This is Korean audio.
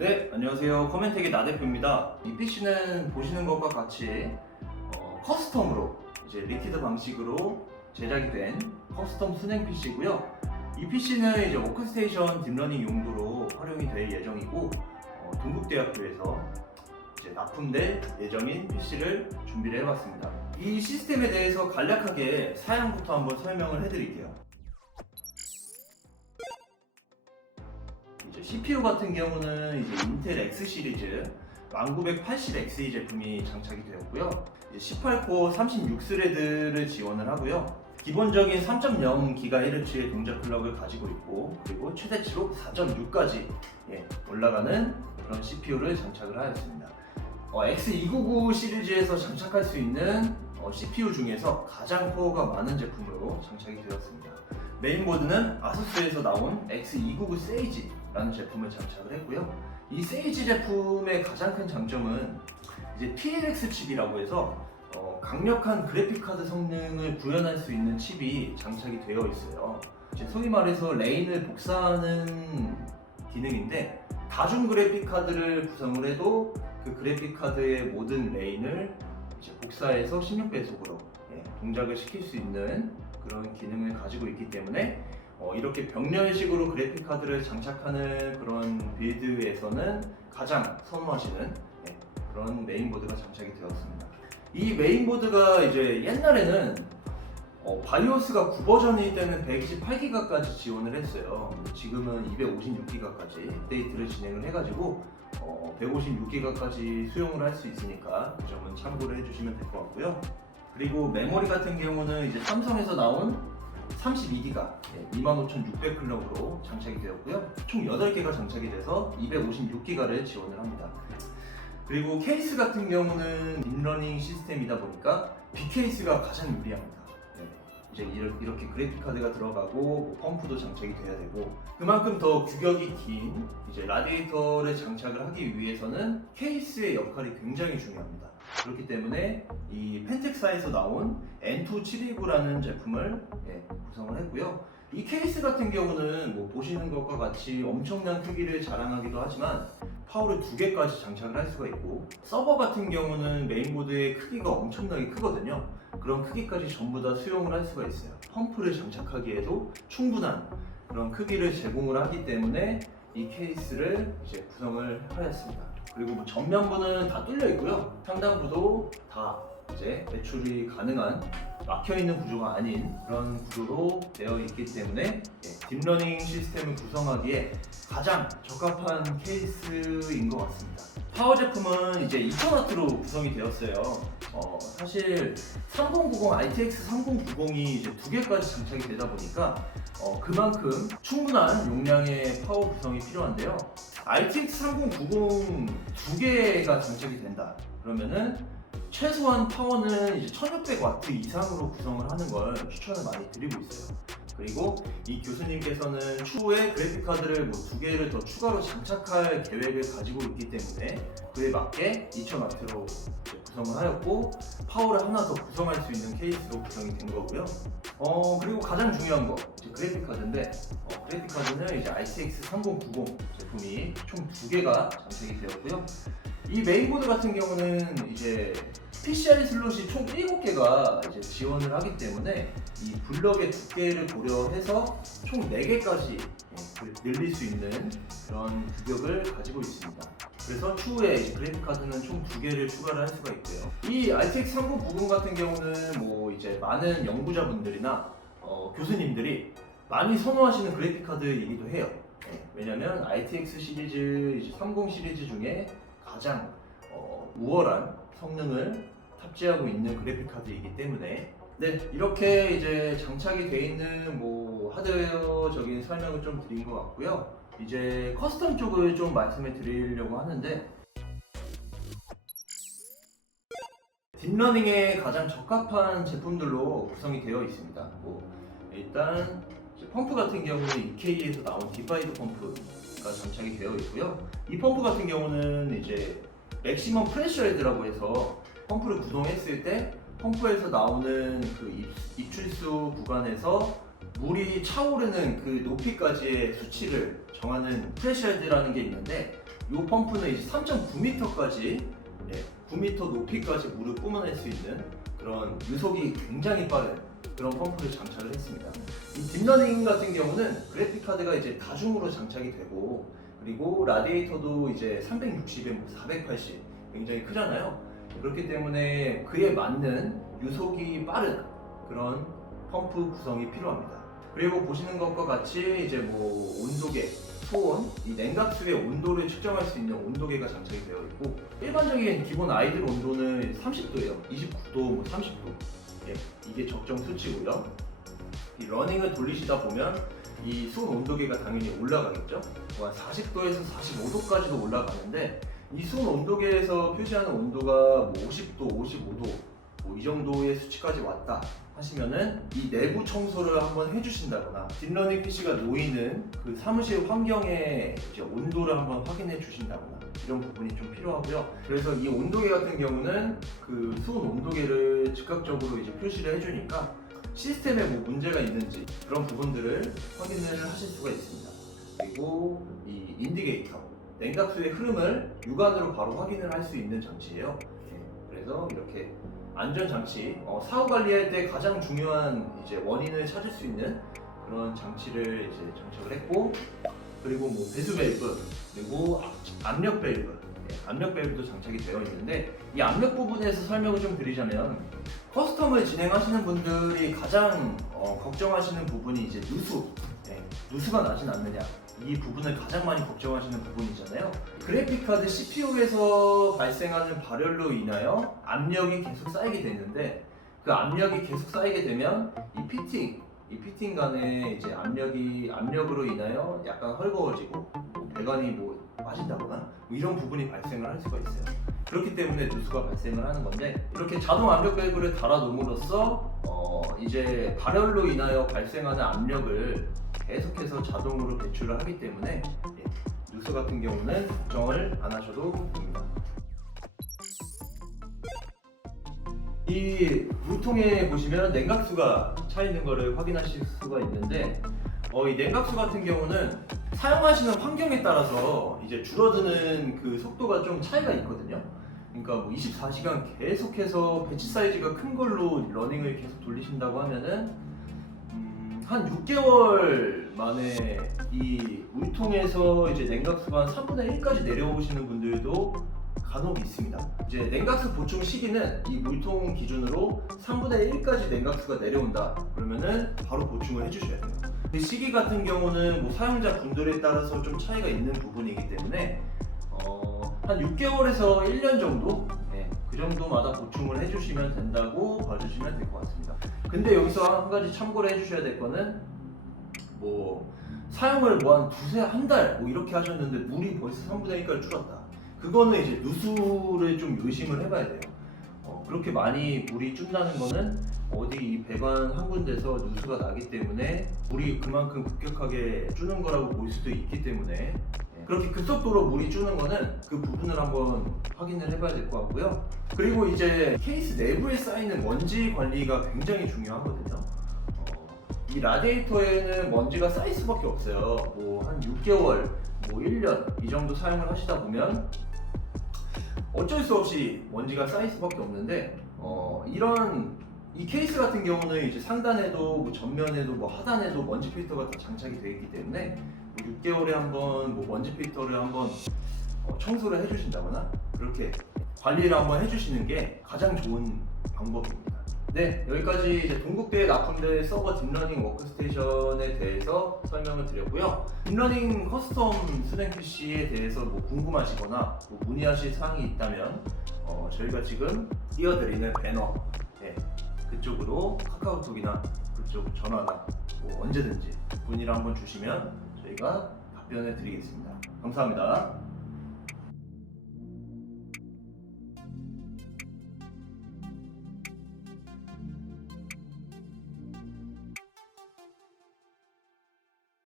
네, 안녕하세요. 커멘텍의 나대표입니다. 이 PC는 보시는 것과 같이 커스텀으로 이제 리퀴드 방식으로 제작이 된 커스텀 순행 PC고요. 이 PC는 이제 워크스테이션 딥러닝 용도로 활용이 될 예정이고 동국대학교에서 이제 납품될 예정인 PC를 준비를 해봤습니다. 이 시스템에 대해서 간략하게 사양부터 한번 설명을 해드릴게요. CPU 같은 경우는 이제 인텔 X 시리즈 1980XE 제품이 장착이 되었고요. 18코어 36스레드를 지원을 하고요. 기본적인 3.0GHz의 동작 클럭을 가지고 있고, 그리고 최대치로 4.6까지 올라가는 그런 CPU를 장착을 하였습니다. X299 시리즈에서 장착할 수 있는 CPU 중에서 가장 코어가 많은 제품으로 장착이 되었습니다. 메인보드는 아수스에서 나온 X299 세이지라는 제품을 장착을 했고요. 이 세이지 제품의 가장 큰 장점은 이제 PLX 칩이라고 해서 강력한 그래픽카드 성능을 구현할 수 있는 칩이 장착이 되어 있어요. 이제 소위 말해서 레인을 복사하는 기능인데, 다중 그래픽카드를 구성을 해도 그 그래픽카드의 모든 레인을 이제 복사해서 16배속으로 동작을 시킬 수 있는 그런 기능을 가지고 있기 때문에 이렇게 병렬식으로 그래픽카드를 장착하는 그런 빌드에서는 가장 선호하시는 그런 메인보드가 장착이 되었습니다. 이 메인보드가 이제 옛날에는 바이오스가 9버전일 때는 128기가까지 지원을 했어요. 지금은 256기가까지 업데이트를 진행을 해가지고 156기가까지 수용을 할 수 있으니까 그 점은 참고를 해주시면 될 것 같고요. 그리고 메모리 같은 경우는 이제 삼성에서 나온 32기가 25,600 클럭으로 장착이 되었고요. 총 8개가 장착이 돼서 256기가를 지원을 합니다. 그리고 케이스 같은 경우는 딥러닝 시스템이다 보니까 B케이스가 가장 유리합니다. 이제 이렇게 그래픽카드가 들어가고 펌프도 장착이 돼야 되고, 그만큼 더 규격이 긴 이제 라디에이터를 장착을 하기 위해서는 케이스의 역할이 굉장히 중요합니다. 그렇기 때문에 이 펜텍사에서 나온 N2729라는 제품을 구성을 했고요. 이 케이스 같은 경우는 보시는 것과 같이 엄청난 크기를 자랑하기도 하지만 파워를 2개까지 장착을 할 수가 있고, 서버 같은 경우는 메인보드의 크기가 엄청나게 크거든요. 그런 크기까지 전부 다 수용을 할 수가 있어요. 펌프를 장착하기에도 충분한 그런 크기를 제공을 하기 때문에 이 케이스를 이제 구성을 하였습니다. 그리고 전면부는 다 뚫려 있고요. 상단부도 다 이제 매출이 가능한 막혀있는 구조가 아닌 그런 구조로 되어 있기 때문에 딥러닝 시스템을 구성하기에 가장 적합한 케이스인 것 같습니다. 파워 제품은 이제 2000W로 구성이 되었어요. 사실 3090, RTX 3090이 이제 2개까지 장착이 되다 보니까 그만큼 충분한 용량의 파워 구성이 필요한데요. RTX 3090 2개가 장착이 된다 그러면은 최소한 파워는 이제 1600W 이상으로 구성을 하는 걸 추천을 많이 드리고 있어요. 그리고 이 교수님께서는 추후에 그래픽카드를 2개를 더 추가로 장착할 계획을 가지고 있기 때문에 그에 맞게 2000W로 구성을 하였고, 파워를 하나 더 구성할 수 있는 케이스로 구성이 된 거고요. 그리고 가장 중요한 거 이제 그래픽카드인데, 그래픽카드는 이제 RTX 3090 제품이 총 2개가 장착이 되었고요. 이 메인보드 같은 경우는 이제 PCI 슬롯이 총 7개가 이제 지원을 하기 때문에 이 블럭의 두께를 고려해서 총 4개까지 늘릴 수 있는 그런 규격을 가지고 있습니다. 그래서 추후에 그래픽카드는 총 2개를 추가를 할 수가 있고요. 이 RTX 3090 같은 경우는 이제 많은 연구자분들이나 교수님들이 많이 선호하시는 그래픽카드이기도 해요. 왜냐면 RTX 시리즈, 30 시리즈 중에 가장 우월한 성능을 탑재하고 있는 그래픽카드이기 때문에 이렇게 이제 장착이 되어 있는 하드웨어적인 설명을 좀 드린 것 같고요. 이제 커스텀 쪽을 좀 말씀을 드리려고 하는데, 딥러닝에 가장 적합한 제품들로 구성이 되어 있습니다. 일단 펌프 같은 경우는 EK에서 나온 디파이드 펌프가 장착이 되어 있고요. 이 펌프 같은 경우는 이제 맥시멈 프레셔 헤드라고 해서 펌프를 구동했을 때 펌프에서 나오는 그 입출수 구간에서 물이 차오르는 그 높이까지의 수치를 정하는 프레셔 헤드라는 게 있는데, 이 펌프는 이제 3.9m까지 9m 높이까지 물을 뿜어낼 수 있는 그런 유속이 굉장히 빠른 그런 펌프를 장착을 했습니다. 이 딥러닝 같은 경우는 그래픽 카드가 이제 다중으로 장착이 되고, 그리고 라디에이터도 이제 360에 480 굉장히 크잖아요. 그렇기 때문에 그에 맞는 유속이 빠른 그런 펌프 구성이 필요합니다. 그리고 보시는 것과 같이 이제 뭐 온도계, 소온, 이 냉각수의 온도를 측정할 수 있는 온도계가 장착이 되어 있고, 일반적인 기본 아이들 온도는 30도예요. 29도, 30도. 이게 적정 수치고요. 이 러닝을 돌리시다 보면 이 수온 온도계가 당연히 올라가겠죠. 40도에서 45도까지도 올라가는데, 이 수온 온도계에서 표시하는 온도가 뭐 50도, 55도 이 정도의 수치까지 왔다 하시면은 이 내부 청소를 한번 해주신다거나, 딥러닝 PC가 놓이는 그 사무실 환경의 이제 온도를 한번 확인해 주신다거나, 이런 부분이 좀 필요하고요. 그래서 이 온도계 같은 경우는 그 수온 온도계를 즉각적으로 이제 표시를 해주니까 시스템에 뭐 문제가 있는지 그런 부분들을 확인을 하실 수가 있습니다. 그리고 이 인디게이터, 냉각수의 흐름을 육안으로 바로 확인을 할 수 있는 장치예요. 그래서 이렇게 안전장치, 사후 관리할 때 가장 중요한 이제 원인을 찾을 수 있는 그런 장치를 이제 장착을 했고, 그리고 뭐 배수 밸브, 그리고 압력 밸브, 압력 밸브도 장착이 되어 있는데, 이 압력 부분에서 설명을 좀 드리자면, 커스텀을 진행하시는 분들이 가장 걱정하시는 부분이 이제 누수가 나진 않느냐, 이 부분을 가장 많이 걱정하시는 부분이잖아요. 그래픽카드 CPU에서 발생하는 발열로 인하여 압력이 계속 쌓이게 되는데, 그 압력이 계속 쌓이게 되면 이 피팅 간에 이제 압력으로 인하여 약간 헐거워지고 배관이 뭐 빠진다거나 뭐 이런 부분이 발생을 할 수가 있어요. 그렇기 때문에 누수가 발생을 하는 건데, 이렇게 자동 압력 밸브를 달아 놓음으로써 이제 발열로 인하여 발생하는 압력을 계속해서 자동으로 배출을 하기 때문에 누수 같은 경우는 걱정을 안 하셔도 됩니다. 이 물통에 보시면 냉각수가 차 있는 것을 확인하실 수가 있는데, 이 냉각수 같은 경우는 사용하시는 환경에 따라서 이제 줄어드는 그 속도가 좀 차이가 있거든요. 그러니까 뭐 24시간 계속해서 배치 사이즈가 큰 걸로 러닝을 계속 돌리신다고 하면은 한 6개월 만에 이 물통에서 이제 냉각수가 한 3분의 1까지 내려오시는 분들도 간혹 있습니다. 이제 냉각수 보충 시기는 이 물통 기준으로 3분의 1까지 냉각수가 내려온다 그러면은 바로 보충을 해주셔야 돼요. 그 시기 같은 경우는 뭐 사용자 분들에 따라서 좀 차이가 있는 부분이기 때문에 한 6개월에서 1년 정도? 그 정도마다 보충을 해주시면 된다고 봐주시면 될 것 같습니다. 근데 여기서 한 가지 참고를 해주셔야 될 거는, 뭐 사용을 뭐 한 달 뭐 이렇게 하셨는데 물이 벌써 3분의 1까지 줄었다, 그거는 이제 누수를 좀 의심을 해봐야 돼요. 그렇게 많이 물이 준다는 거는 어디 이 배관 한 군데서 누수가 나기 때문에 물이 그만큼 급격하게 주는 거라고 볼 수도 있기 때문에, 그렇게 급속도로 물이 주는 거는 그 부분을 한번 확인을 해봐야 될 것 같고요. 그리고 이제 케이스 내부에 쌓이는 먼지 관리가 굉장히 중요하거든요. 이 라디에이터에는 먼지가 쌓일 수밖에 없어요. 뭐 한 6개월, 뭐 1년 이 정도 사용을 하시다 보면 어쩔 수 없이 먼지가 쌓일 수밖에 없는데, 이 케이스 같은 경우는 이제 상단에도 뭐 전면에도 뭐 하단에도 먼지 필터가 다 장착이 되어 있기 때문에 뭐 6개월에 한번 뭐 먼지 필터를 한번 청소를 해주신다거나 그렇게 관리를 한번 해주시는 게 가장 좋은 방법입니다. 네, 여기까지 이제 동국대에 납품된 서버 딥러닝 워크스테이션에 대해서 설명을 드렸고요. 딥러닝 커스텀 수냉 PC에 대해서 뭐 궁금하시거나 뭐 문의하실 사항이 있다면 저희가 지금 띄워드리는 배너 그쪽으로 카카오톡이나 그쪽 전화나 뭐 언제든지 문의를 한번 주시면 저희가 답변을 드리겠습니다. 감사합니다.